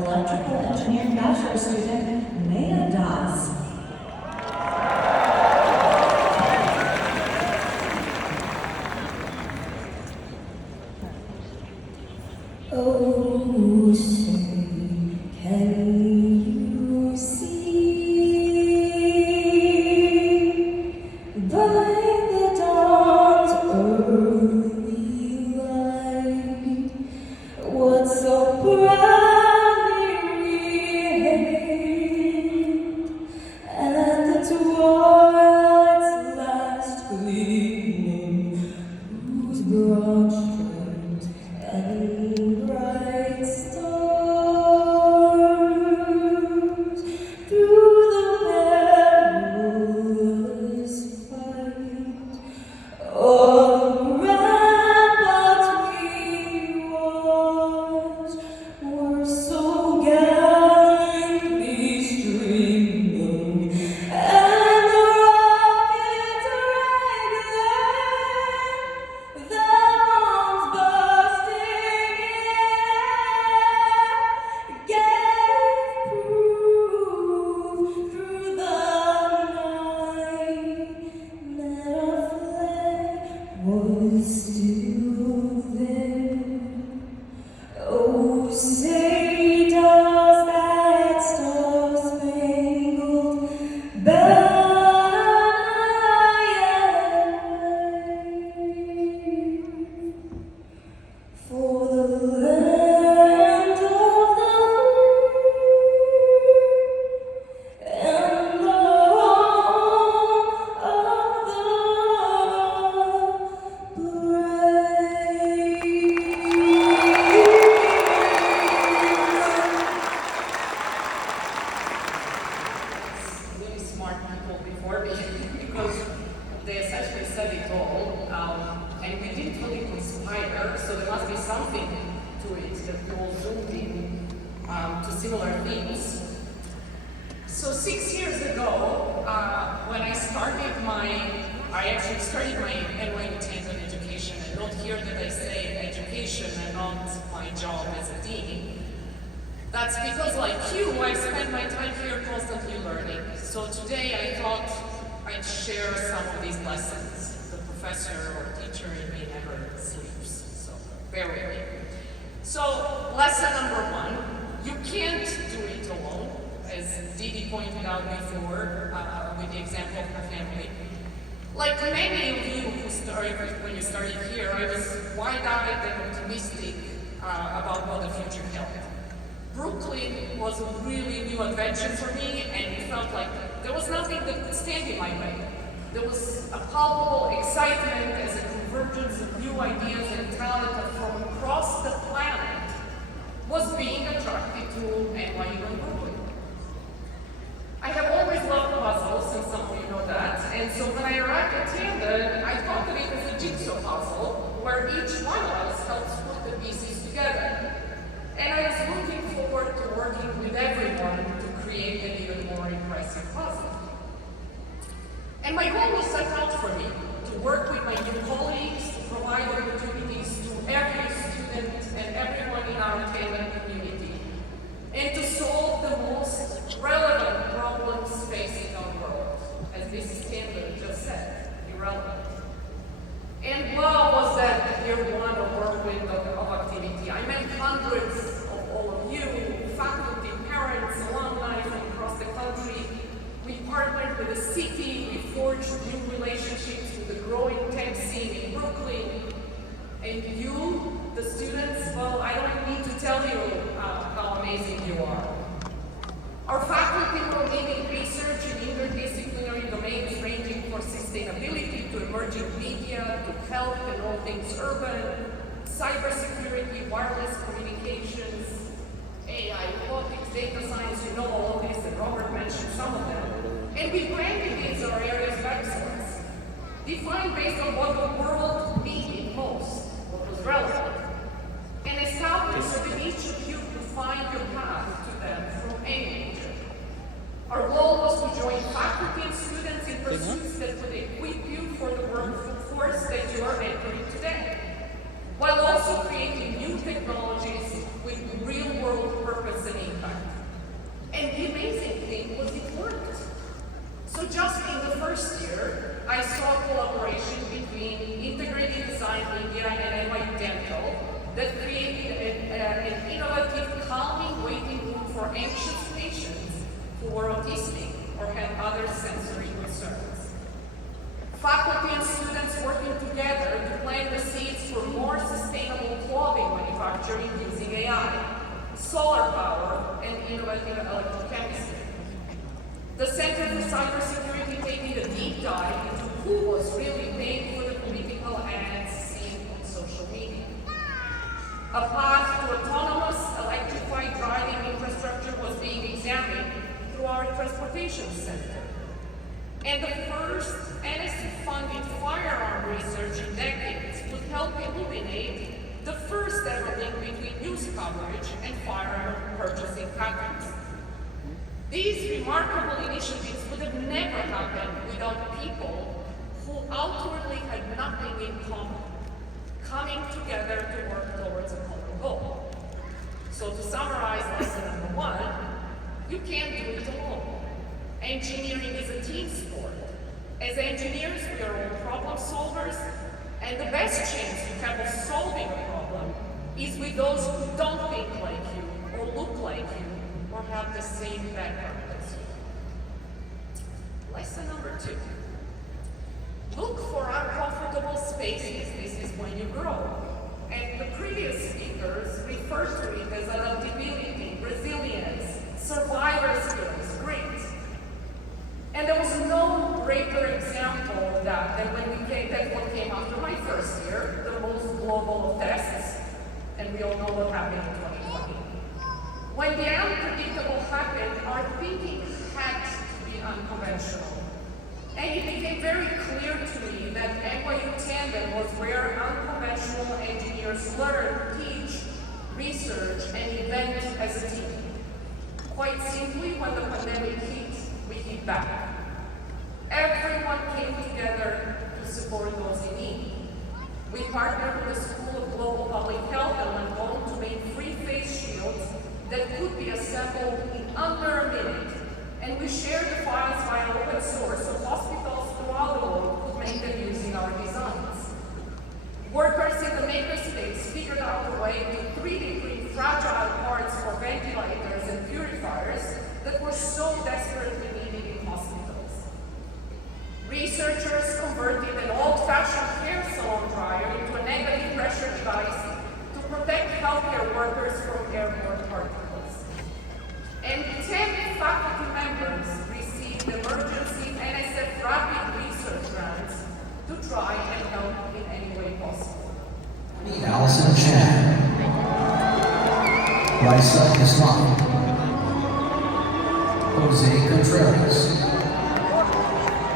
electrical engineering bachelor student, Maya Das. Oh, say, can you see by the dawn's early light what so proudly we hailed at the twilight's last gleaming, whose broad strength and bright stars through the perilous fight of ramparts we watched were so gallantly streaming, and the rocket dragged their bombs bursting in air gave proof through the night that our flag was still there. Oh, say does that star-spangled banner yet wave for the land of the free and the home of the Really smart people before me because they essentially said it all, and we didn't really conspire, so there must be something to it that we all zoomed in to similar themes. So 6 years ago, when I actually started my NYU in education, and not here that I say education and not my job as a dean. That's because, like you, I spend my time here constantly learning. So today I thought I'd share some of these lessons. The professor or teacher in me never sleeps, so bear with me. So, lesson number 1, you can't do it alone, as Didi pointed out before with the example of her family. Like many of you who started when you started here, I was wide-eyed and optimistic about what the future held. Brooklyn was a really new adventure for me, and it felt like there was nothing that could stand in my way. There was a palpable excitement as a convergence of new ideas and talent from across the planet was being attracted to NYU and Brooklyn. I have always loved puzzles, and some of you know that, and so when I arrived at Tandon, I thought that it was a jigsaw puzzle where each one of us helps put the pieces together. And I was looking forward to working with everyone to create an even more impressive puzzle. And my goal was set out for me, to work with my new colleagues, to provide opportunities to every student and everyone in our Tandon community, and to solve the most relevant problems facing our world, as Mrs. Tandon just said, irrelevant. And wow, was that year 1 of whirlwind of activity. I met hundreds of all of you, faculty, parents, alumni from across the country. We partnered with the city, we forged new relationships with the growing tech scene in Brooklyn. And you, the students, well, I don't need to tell you how amazing you are. Our faculty were leading research in interdisciplinary domains ranging from sustainability to emerging media, to health and all things urban, cybersecurity, wireless communications, AI, robotics, data science, you know all of this, and Robert mentioned some of them. And we branded these our areas of excellence, defined based on what the world needed most, what was relevant, and established so that each of you could find your path to them from any region. Our goal was to join faculty and students in pursuits that would equip you for the workforce that you are entering today, while also creating new technologies with real-world purpose and impact. Faculty and students working together to plant the seeds for more sustainable clothing manufacturing using AI, solar power, and innovative electrochemistry. The Center for Cybersecurity taking a deep dive into who was really paying for the political ads seen on social media. A path to autonomous electrified driving infrastructure was being examined through our transportation center. And the first NSF-funded firearm research in decades would help illuminate the first ever link between news coverage and firearm purchasing patterns. These remarkable initiatives would have never happened without people who outwardly had nothing in common, coming together to work towards a common goal. So to summarize lesson number 1, you can't do it alone. Engineering is a team sport. As engineers, we are all problem solvers, and the best chance you have of solving a problem is with those who don't think like you, or look like you, or have the same background as you. Lesson number 2. Look for uncomfortable spaces. This is when you grow. And the previous speakers referred to it as adaptability, resilience, survivor skills, grit. And there was no greater example of that than when we came, that what came after my first year, the most global of tests, and we all know what happened in 2020. When the unpredictable happened, our thinking had to be unconventional. And it became very clear to me that NYU Tandem was where unconventional engineers learn, teach, research, and invent as a team. Quite simply, when the pandemic hit, we hit back. Everyone came together to support those in need. We partnered with the School of Global Public Health and went on to make free face shields that could be assembled in under a minute. And we shared the files via open source so hospitals throughout the world could make them using our designs. Workers in the makerspace figured out a way to 3D print fragile parts for ventilators and purifiers that were so desperately needed in hospitals. Researchers converted an old-fashioned hair salon dryer into a negative pressure device to protect healthcare workers from airborne particles. And 10 faculty members received emergency NSF rapid research grants to try and help in any way possible. Allison Chan, Raisa Islam, Jose Contreras,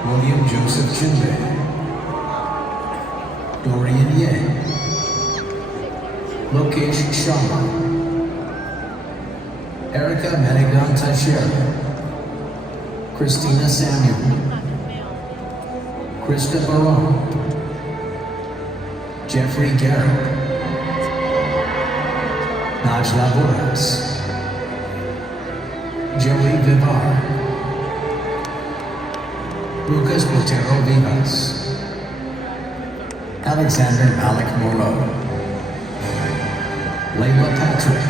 William Joseph Chinbe, Dorian Yang, Lokesh Sharma, Erica Manigan Teixeira, Christina Samuel, Krista Barone, Jeffrey Garrett, Najla Boras, Joey Vivar, Lucas Botero Vivas, Alexander Malik Moreau, Layla Patrick,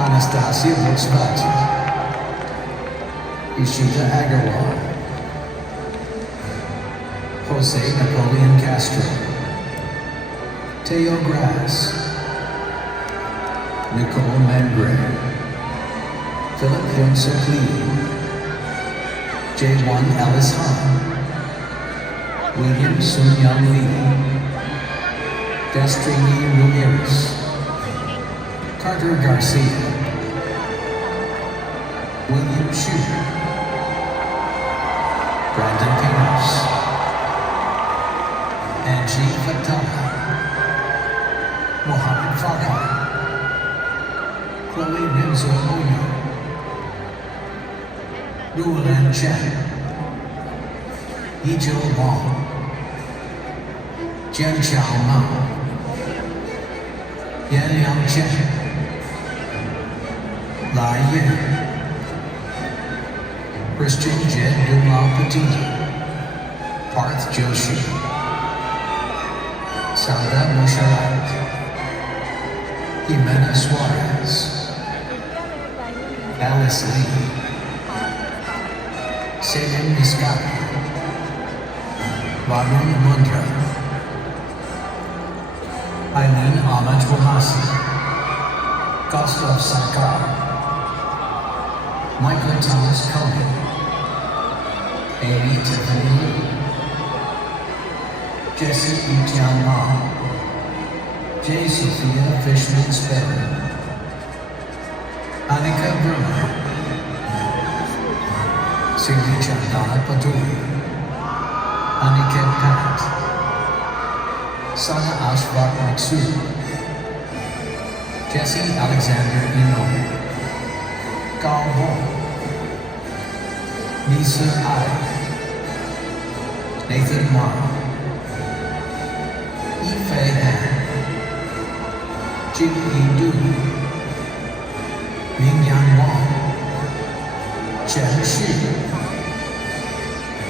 Anastasia Voxvati, Ishita Agarwal, Jose Napoleon Castro, Teo Grass, Nicole Mangre, Philip Hyun-Suk Lee, J1 Ellis Han, William Sun-Young Lee, Destrini Ramirez, Carter Garcia, William Shu, Brandon Pinos, Angie Fatah, Mohammed Farhan, Chloe Renzo Moyo, Ruolan Chen, Yijo Wang, Jian Chao Ma, Yan Liang Chen, Lai Yin, Christian Jed Dumao Patini, Parth Joshi, Sada Musharat, Jimena Suarez, Alice Lee, Selim Miskaki, Varun Mundra, Eileen Ahmed Wahasi, Gustav Sarkar, Michael Thomas Cohen, Amy Tiffany Liu, Jesse Yutian Ma, J. Sophia Fishman Sperry, Annika Brunner, Sylvie Chandana Paduri, Aniket Pat, Sana Ashwat Matsui, Jesse Alexander Eno, Gao Wong, Lisa Ai, Nathan Ma, Yifei Han, Jin Yi Du, Mingyan Wang, Chen Shi,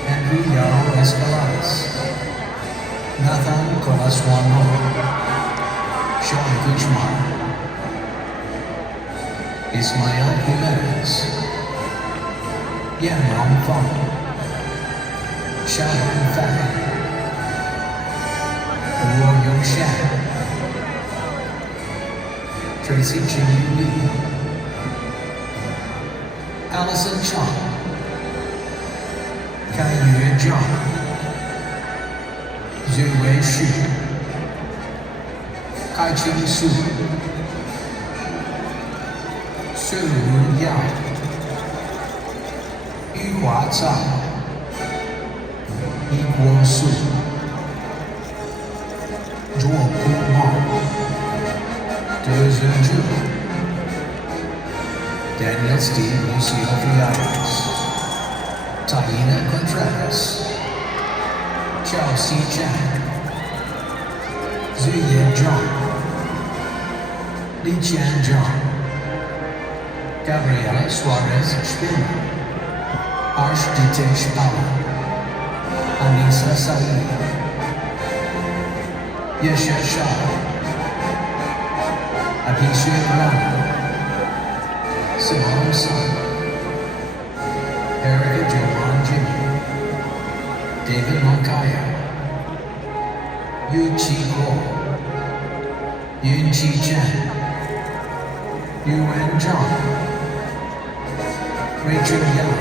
Andrew Yao Escalades, Nathan Kolaswano, Sean Kuchmar, Ismael Jimenez, Yan Rong Fong, Shannon Fang, Luo Yongshan, Tracy Jimmy Lee, Allison Chong, Kai Yue Zhang, Zhu Wei Shi, Kai Qing Su, Su Wen Yao, Yu Hua Zhang, Yi Guo Su, Zhuo Gu Wang, De Zhenju, Daniel Steve Lucio Fiatis, Taina Contreras, Xiao Si Zhang, Zuye Zhang, Li Qian Zhang, Gabriela Suarez Spiller, Arsh Ditesh Pala, Anissa Saeed, Yesha Shah, Abhishek Rana, Simone Sun, Erica Jovan Jr., David Monkaya, Yu Chi Guo, Yun Chi Chen, Yuan Zhang, Rachel Yang,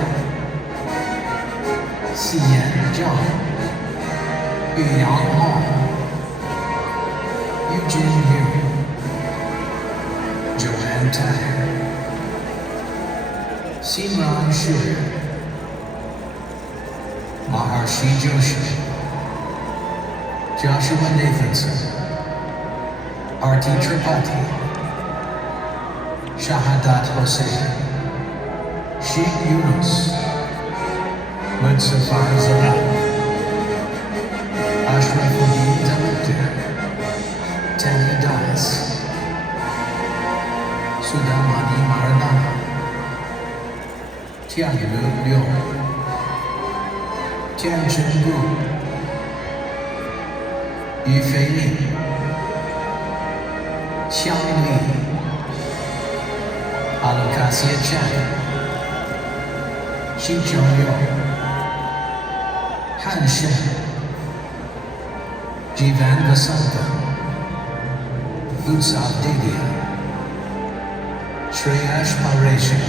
Xian Zhang, Yuyang Hong, Eugene Yu, Joanne Tai, Simran Shur, Maharshi Joshi, Joshua Nathanson, Arti Tripathi, Shahadat Hossein, Sheikh Yunus, Mudsafar Zadat, Ashrafuddin Talukder, Tanya Das, Sudamani Maranana, Tianyu Liu, Tianchen Gu, Yu Feili, Xiang Li, Alokasia Chen, Xi Zhongyou, Han Shen, Jivan Vasanta, Utsav Dedia, Shreyash Pareshi,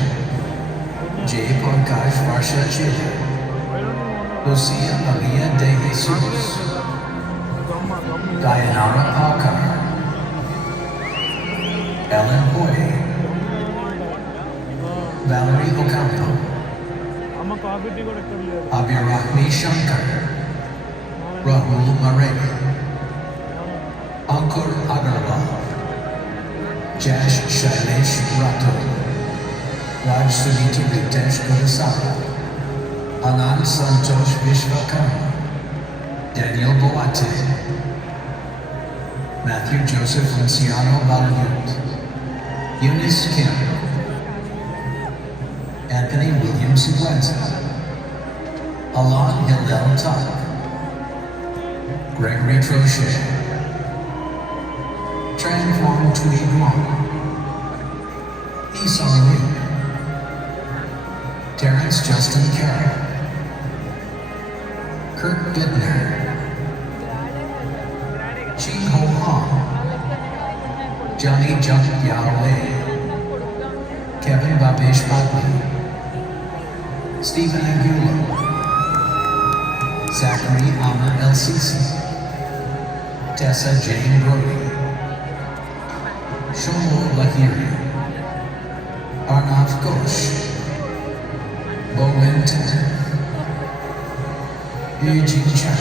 Jay Pankaj Varsha Cheda, Lucia Maria de Jesus, Dayanara Parker, Ellen Hoy, Valerie Ocampo, Abhirahmi Shankar, Rahul Murray, Ankur Agarwal, Jash Shailesh Rathod, Raj Suniti Ritesh Kudasara, Anand Santosh Vishwakarma, Daniel Boate, Matthew Joseph Luciano Balayut, Eunice Kim, Anthony William Seguenza, Alon Hillel Tuck, Gregory Trochet, Tran Huang Tui Guang, Esau Liu, Terrence Justin Carroll, Kurt Bittner, Johnny Jump Yahweh, Kevin Babesh Padley, Stephen Angulo, Zachary Amr El Sisi, Tessa Jane Brody, Shomo Lahiri, Arnav Ghosh, Bowen Tan, Eugene Chan,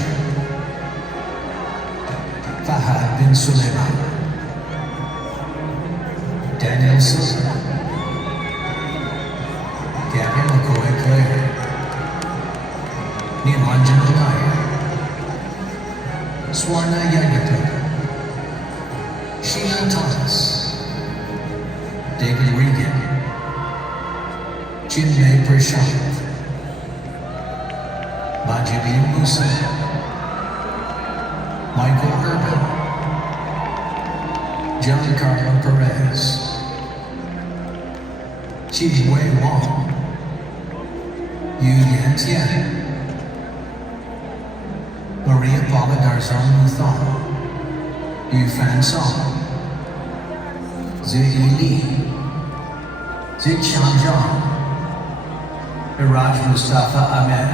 Fahad bin Suleiman, Daniel Silva, Gabby McCoy Clare, Nilanjan Nair, Swarna Yagata, Sheena Thomas, David Regan, Chinmay Prashant, Majibi Musa, Michael Urban, Giancarlo Perez, Chi Wei Wang, Yu Yan Tian, Maria Paula Garzon Muthon, Yu Fan Song, Zhi Li, Zi Xianzhang, Iraj Mustafa Ahmed,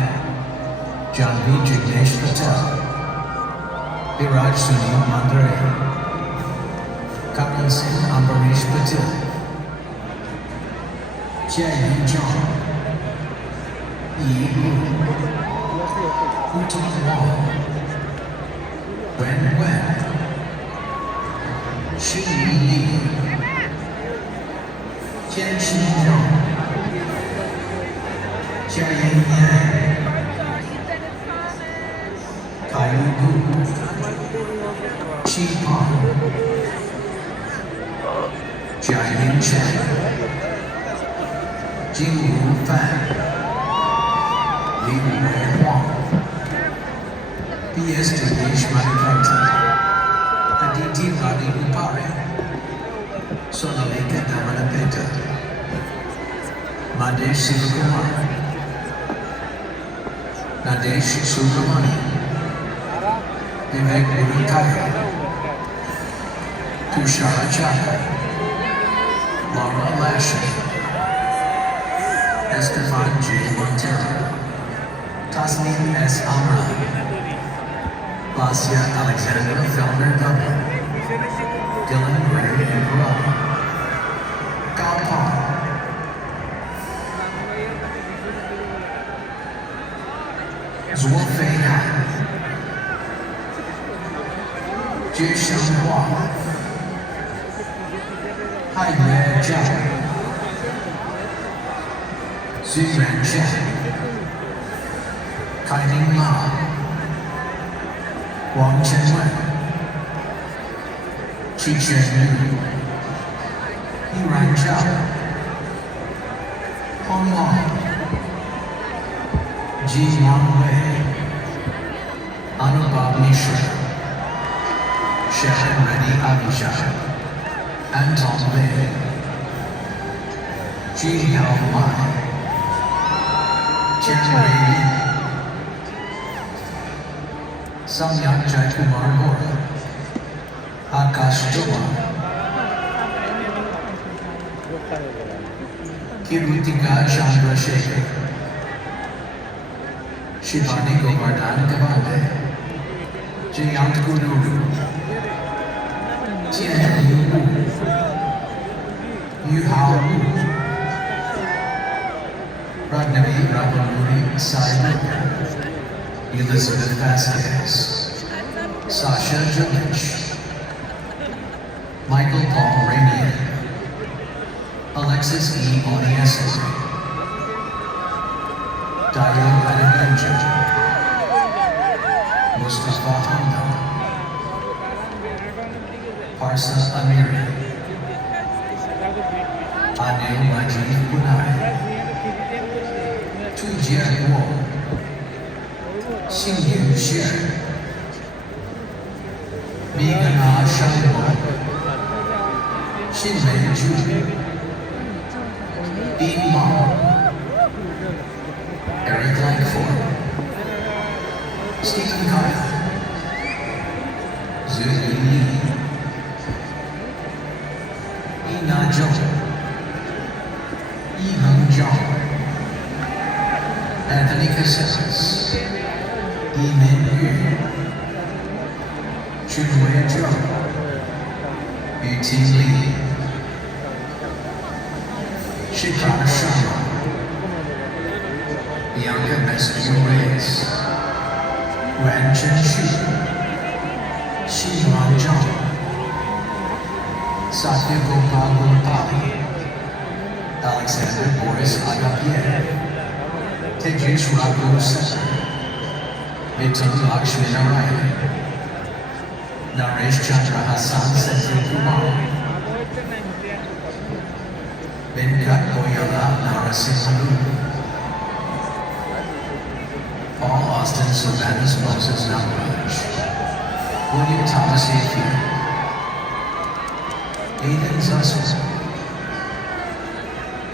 Janvi Jignesh Patel, Iraj Sunil Mandre, Karan Singh Ambarish Patel, Jia Yu Zhang, Yi Lu, Hutong Wang, Wen Wen, Shi Li, Jian Xinjiang, Jia Yin Yang, Kai Gu, Qi Pang, Jia Yin Chen, Jing Wu Fan, Li Wei Huang, B.S. Dinesh Madhukanta, Aditi Rani Upare, Sonalika Damanapeta, Madesh Sivakumar, Nadesh Subramani, Vivek Murukaya, Tushara Chaka, Laura Lashley, Estefan G. Montero, Tasneem S. Amran, Vasya Alexandra Felder Dublin, Dylan Gray Imperial, Gao Pong, Zuo Fei Han, Jie Xiang Hua, Hai Yue Zhao, Xu Ren Chen, Kai Ning Ma, Wang Chenwen, Qi Xuan Yu, Yiran Zhao, Hong Wang, Ji Yang Wei, Anubhav Mishra, Sharon Reddy Abhishek, Anton Lei, Ji Yao Mai, Chen Wei Lin, Samyak Jaikumar Gora, Akash Dua, Kirutika Chandrasekhar, Shivani Govardhan Gavande, Jayant Kunuru, Tian Yu Wu, Yu Hao Wu, Ragnavi Ramanuri Sai Luka, Elizabeth Vasquez, Sasha Julich, Michael Paul Rainier, Alexis E. Oniescu, Dayo Adebenjo, Mustafa Hamdan, Parsa Amiri, Anil Rajiv Punai, Tu Jian Guo, Xingyu Xie, Migana Shangguo, Xinmei Zhu, Bin Mao, Eric Langford, Stephen Kyle, Zhu Li, Ina Zhou, Yi Heng Zhang, Anthony Cassis, Yi Min Yu, Junwei Zhou, Yu Ting Li, Shikar Sharma, Bianca Messenger Reyes, Ran Zhenshu, Xi Yuanzhang, Satya Gopal Gopali, Alexander Boris Agapyev, Tejesh Raghu Sesar, Mithun Lakshmi Narayan, Naresh Chandra Hassan Sethi Kumar, Venkat Koyala Narasimhan, Paul Austin Sylvanus Moses Namaraj, William Thomas Hayfield, Aidan Zussman,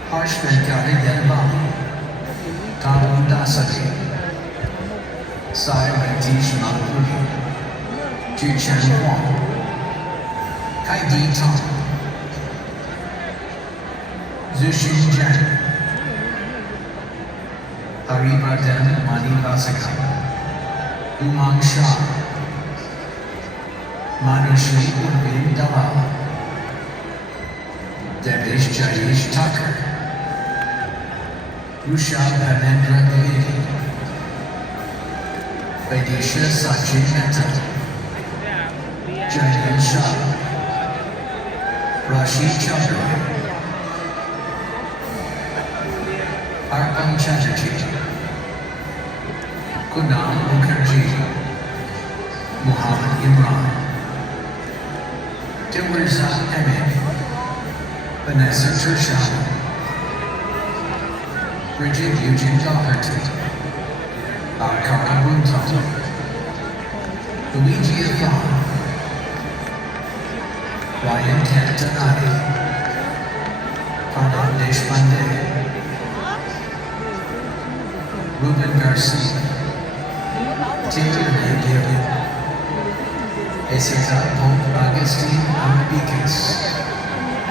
Harsh Venkata Yadavali, Karu Dasari, Sai Ratish Malpuri, Ju Chen Huang, Kai Di Tong, Zuxin Zhang, Haribardhan Manivasaka, Umang Shah, Manushree Urvin Dalal, Devesh Jayesh Thakur, Rushab Dharmendra Dwivedi, Vaidisha Sachin Mehta, Jayan Shah, Rashid Chaudhary, Arpan Chatterjee, Kunal Mukherjee, Muhammad Imran, Timurza Ahmed, Vanessa Tershana, Bridget Eugene Doherty, Arkana Bunton, Luigi Afan, Ryan Cantanati, Pranav Deshpande, Ruben Garcia, Taylor Nagiri, Esita Pope Augustine Ambikis,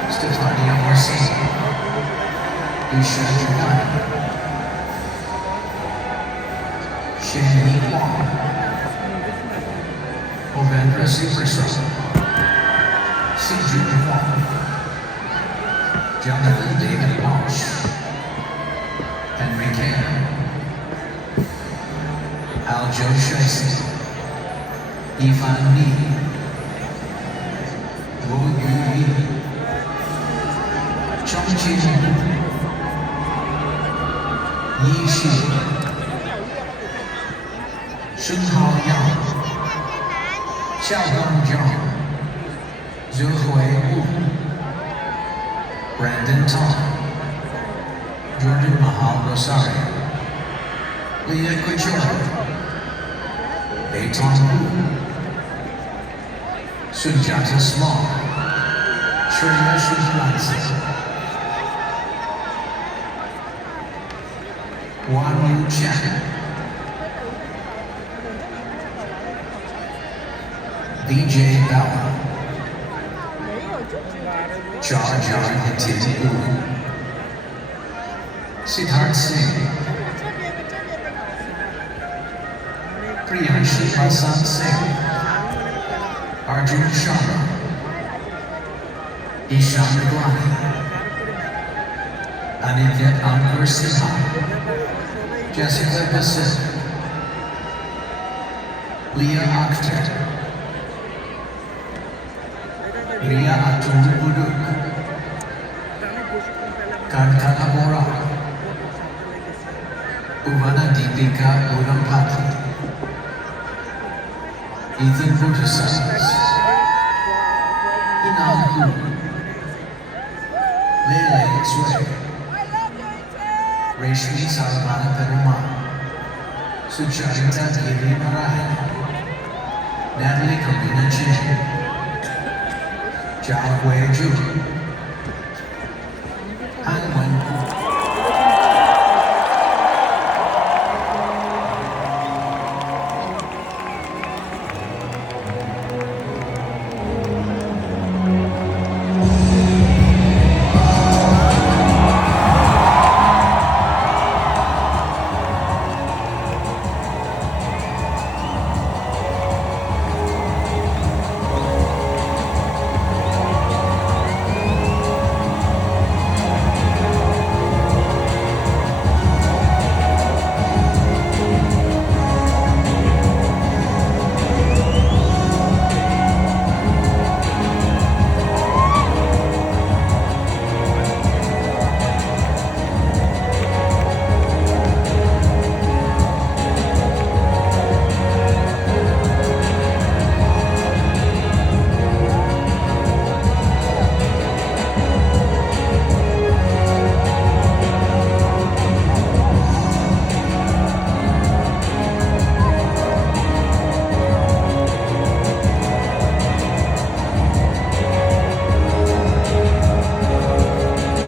Stefania Orsini, Isha Giovanni, Shen-Yi Huang, Ovendra Superstar, Si-Jun Huang, Jonathan David Walsh, Henry Kane, Aljo Scheisse, Ivan Ni, Wu Yu, Chong Qing, Yi Shi, Shen Haoyang, Xiaodong Zhang, Zhu Hui Wu, Brandon Tong, Jordan Mahal Rosario, Leah Quichora, Beitong Wu, Sunjata Small, Shreya Shrivansi, Wan Yu Chen, BJ Bauer, John Hitin Wu, Siddharth Singh, Priyanshi Hassan Singh, Arjun Sharma, Ishan Nagwani, Anindya Ankur Sinha, Jessica Bassett, Leah Akhtar, Ria Atul Buduk, Kankana Bora, Uvana Deepika Udampati, Ethan Buddhasas, Inan Hu, Lele Xue, Rashmi Saravana Perumal, Sucharita Devi Narayan, Natalie Kalina Chen, Zhao Huizhu,